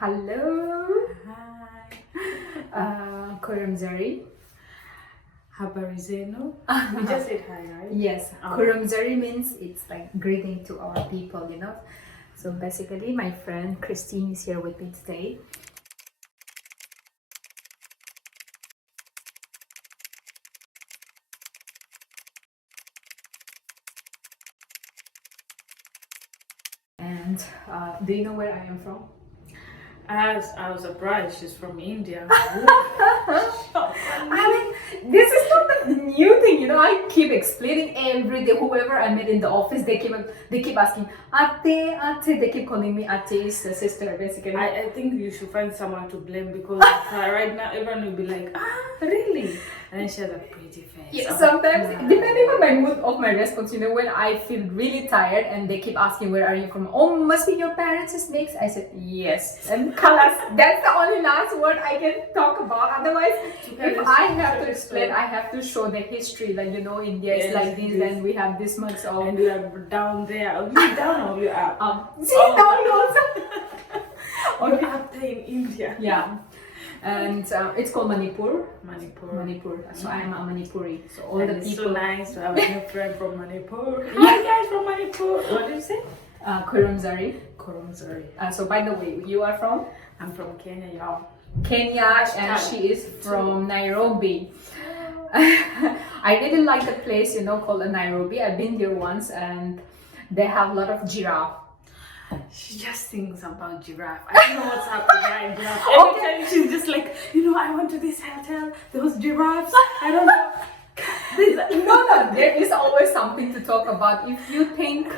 Hello. Hi. Kurumzari. Habari zenu. We just said hi, right? Yes. Kurumzari means it's like greeting to our people, you know. So basically, my friend Christine is here with me today. And do you know where I am from? As I was surprised, she's from India. I mean, this is not a new thing, you know. I keep explaining every day. Whoever I met in the office, they keep asking, Ate, Ate. They keep calling me Ate, is the sister, basically. I think you should find someone to blame because right now everyone will be like, really? And then she has a pretty face. Yeah, sometimes, depending on my mood of my response, you know, when I feel really tired and they keep asking, where are you from? Oh, must be your parents' mix. I said, yes. And kalas, that's the only last word I can talk about. Otherwise, if I have to explain, I have to show the history. Like, you know, India is like this, and we have this much of... And you are down there. Are you down or you up? See, now you also... Or you up there in India. Yeah. And it's called Manipur. Manipur. So I am a Manipuri. So all And the it's people. so nice to have a new friend from Manipur. Hi guys from Manipur. What did you say? Kurumzari. Kurumzari. So by the way, you are from? I'm from Kenya, y'all. Kenya, and she is from Nairobi. I really like the place, you know, called Nairobi. I've been there once, and they have a lot of giraffe. She just thinks about giraffe. I don't know what's happening behind giraffe. Every time she's just like, you know, I went to this hotel, there was giraffes. I don't know. No, there is always something to talk about. If you think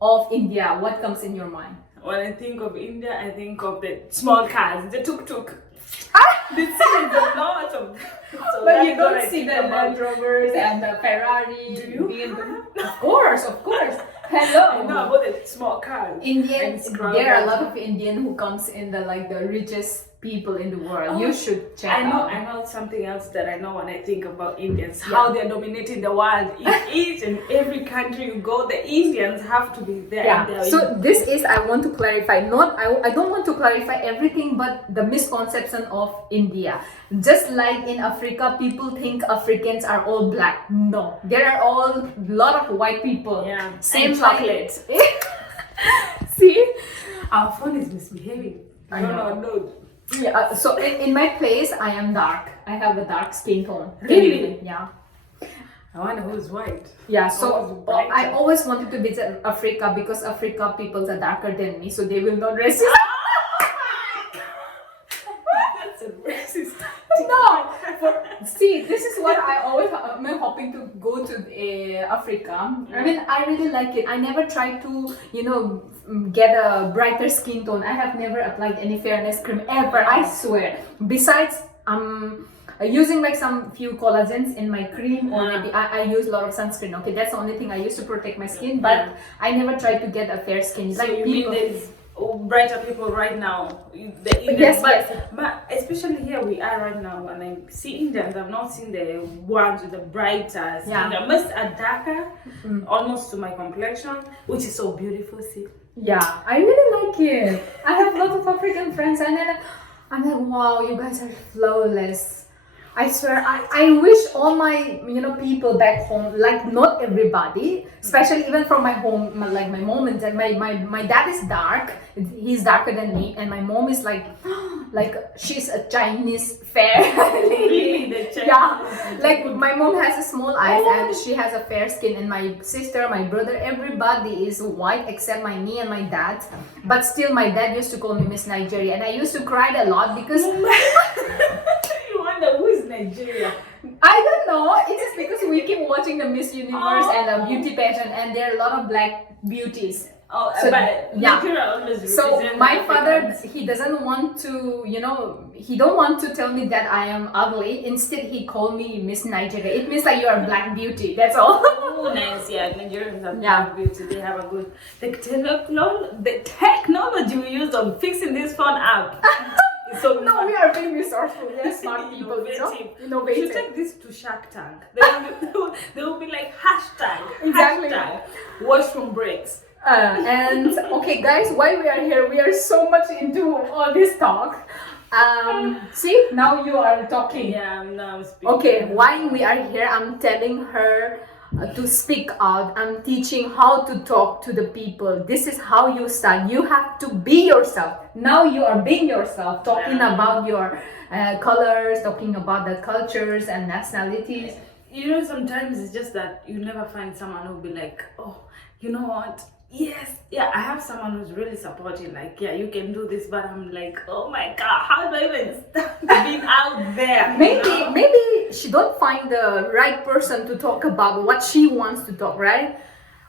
of India, what comes in your mind? When I think of India, I think of the small cars, the tuk-tuk. The cities are lots of them. So but you don't see the Land Rovers and the Ferrari. Do you? BMW. Of course. Hello. I know about the small cars. Indians, there are a lot of Indian who comes in the like the richest people in the world. You should check out. I know something else that I know when I think about Indians, how they're dominating the world. In each and every country you go, the Indians have to be there. Yeah. So this is, I want to clarify, I don't want to clarify everything, but the misconception of India. Just like in Africa, people think Africans are all black. No, there are all lot of white people. Yeah. Same chocolate. See? Our phone is misbehaving. I know. No. Yeah, so in my place, I am dark. I have a dark skin tone. Really? Yeah. I wonder who's white. Yeah, so I always wanted to visit Africa because Africa people are darker than me, so they will not resist. That's a racist. No, see, this is what I always am hoping to go to Africa. I mean, I really like it. I never tried to, you know, get a brighter skin tone. I have never applied any fairness cream ever, I swear. Besides, using like some few collagens in my cream, or maybe I use a lot of sunscreen. Okay, that's the only thing I use to protect my skin, but I never tried to get a fair skin. So like you people. mean there's brighter people right now? Yes. But especially here we are right now, and I see Indians. I've not seen the ones with the brighter skin. Yeah. Most are darker, almost to my complexion, which is so beautiful. See. Yeah, I really like it. I have lots of African friends, and then I'm like, wow, you guys are flawless. I swear, I wish all my, you know, people back home, like not everybody, especially even from my home, like my mom and dad. My dad is dark, he's darker than me, and my mom is like she's a Chinese fair lady. Yeah, like my mom has a small eyes and she has a fair skin, and my sister, my brother, everybody is white except me and my dad. But still, my dad used to call me Miss Nigeria, and I used to cry a lot because. Who is Nigeria? I don't know. It's just because we keep watching the Miss Universe and the beauty pageant, and there are a lot of black beauties. So, but Nigeria always so my Africans. father, he doesn't want to, you know, he don't want to tell me that I am ugly. Instead, he called me Miss Nigeria. It means like you are black beauty. That's all. Oh, nice. Yeah, Nigerians have black beauty. They have a good the technology we use on fixing this phone app. So no, we are being resourceful. We are smart people. Innovative. You should take this to Shark Tank. They will be like hashtag Exactly. hashtag Washroom breaks. And okay, guys, why we are here? We are so much into all this talk. See, now you are talking. Yeah, now I'm speaking. Okay, why we are here? I'm telling her to speak out. I'm teaching how to talk to the people. This is how you start. You have to be yourself. Now you are being yourself, talking about your colors, talking about the cultures and nationalities. You know, sometimes it's just that you never find someone who'll be like, oh, you know what? Yes, yeah, I have someone who's really supporting, like, yeah, you can do this, but I'm like, oh my god, how do I even start being out there? Maybe she don't find the right person to talk about what she wants to talk, right?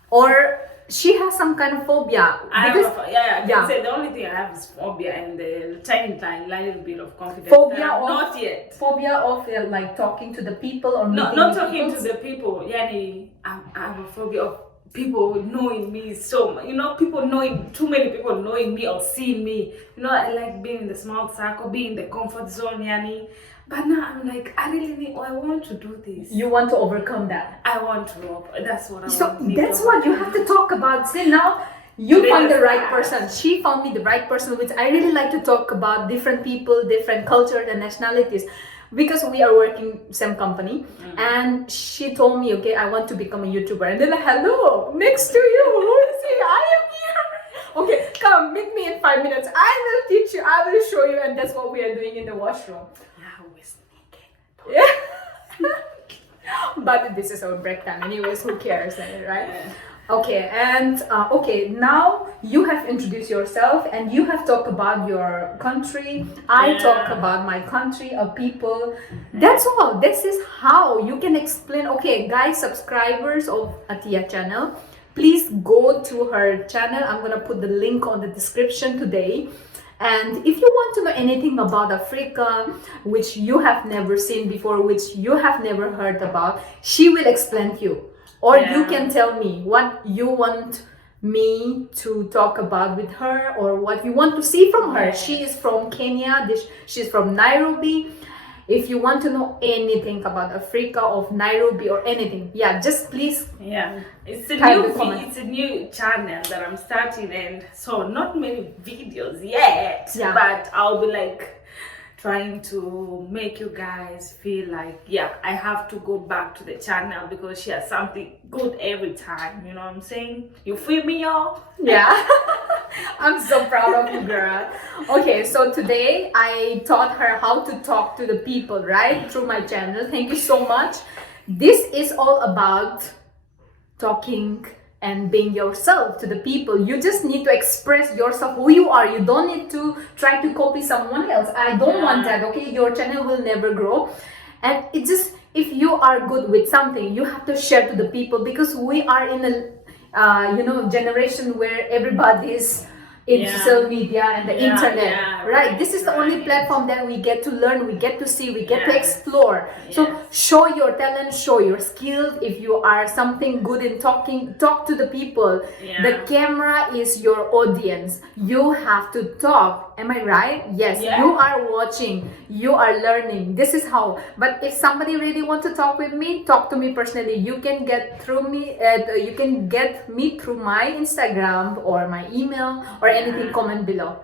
Or she has some kind of phobia. I can say the only thing I have is phobia and a tiny little bit of confidence. Not yet. Phobia of like talking to the people or not talking to the people. Yani, I have a phobia of people knowing me so much. You know, too many people knowing me or seeing me. You know, I like being in the small circle, being in the comfort zone, yani. But now I'm like, I want to do this. You want to overcome that. I want to. That's what I want. So that's what you have to talk about. See, now you found the right person. She found me the right person, which I really like to talk about different people, different cultures and nationalities. Because we are working same company, and she told me, okay, I want to become a YouTuber. And then, hello, next to you, see, I am here. Okay, come, meet me in 5 minutes. I will teach you, I will show you, and that's what we are doing in the washroom. Yeah. But this is our break time anyways, who cares, right? Yeah. Okay, and okay, now you have introduced yourself and you have talked about your country. I talk about my country, of people. That's all. This is how you can explain. Okay, guys, subscribers of Atia channel, please go to her channel. I'm gonna put the link on the description today. And if you want to know anything about Africa, which you have never seen before, which you have never heard about, she will explain to you. Or you can tell me what you want me to talk about with her or what you want to see from her. She is from Kenya, she's from Nairobi. If you want to know anything about Africa or Nairobi or anything, just please. It's a new channel that I'm starting, and so not many videos yet. But I'll be like trying to make you guys feel like I have to go back to the channel because she has something good every time. You know what I'm saying? You feel me, y'all? Yeah. I'm so proud of you, girl. Okay, so today I taught her how to talk to the people, right? Through my channel. Thank you so much. This is all about talking and being yourself to the people. You just need to express yourself, who you are. You don't need to try to copy someone else. I don't want that, okay? Your channel will never grow. And it just, if you are good with something, you have to share to the people, because we are in a generation where everybody is in social media and the internet, right? This is the only platform that we get to learn, we get to see, we get to explore. So show your talent, show your skills. If you are something good in talking, talk to the people. The camera is your audience. You have to talk. Am I right? Yes. You are watching, you are learning. This is how. But if somebody really wants to talk with me, talk to me personally. You can get through me. You can get me through my Instagram or my email or anything. Comment below.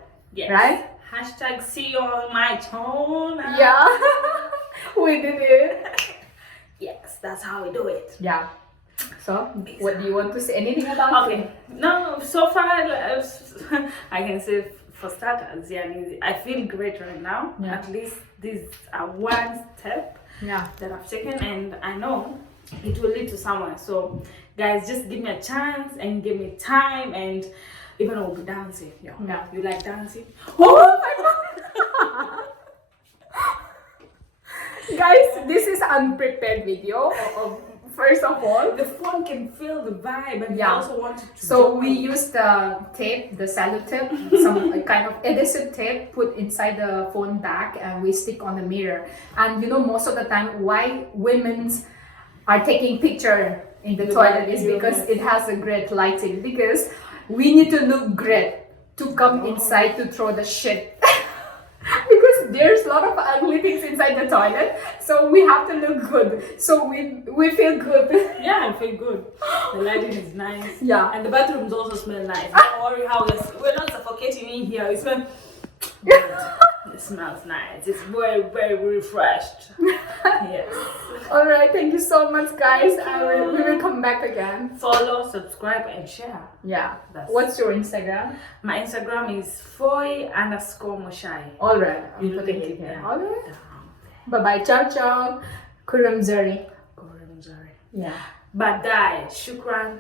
Right? Hashtag see you on my channel. Yeah. We did it. Yes, that's how we do it. Yeah. So, what do you want to say? Anything about it? No, so far I can say, for starters, I feel great right now. At least this is one step that I've taken, and I know it will lead to somewhere. So guys, just give me a chance and give me time, and even I will be dancing. You like dancing? Oh my god! Guys, this is unprepared video. First of all, the phone can feel the vibe, and we also wanted to. So we used the tape, the cello tape, some kind of adhesive tape, put inside the phone back, and we stick on the mirror. And you know, most of the time, why women are taking picture in the toilet is because it has a great lighting. Because we need to look great to come inside to throw the shit. Because because there's a lot of ugly things inside the toilet, so we have to look good. So we feel good. Yeah, I feel good. The lighting is nice. Yeah. And the bathrooms also smell nice. Don't worry how we're not suffocating in here. We smell good. It smells nice. It's very, very refreshed. Yes. Alright, thank you so much, guys. Thank We will come back again. Follow, subscribe, and share. Yeah. That's What's your Instagram? My Instagram is foy_moshai. Alright, I'm You putting link it it here. there. Alright. Bye bye. Ciao, ciao. Kuram Zari. Sorry. Yeah. Badai. Shukran.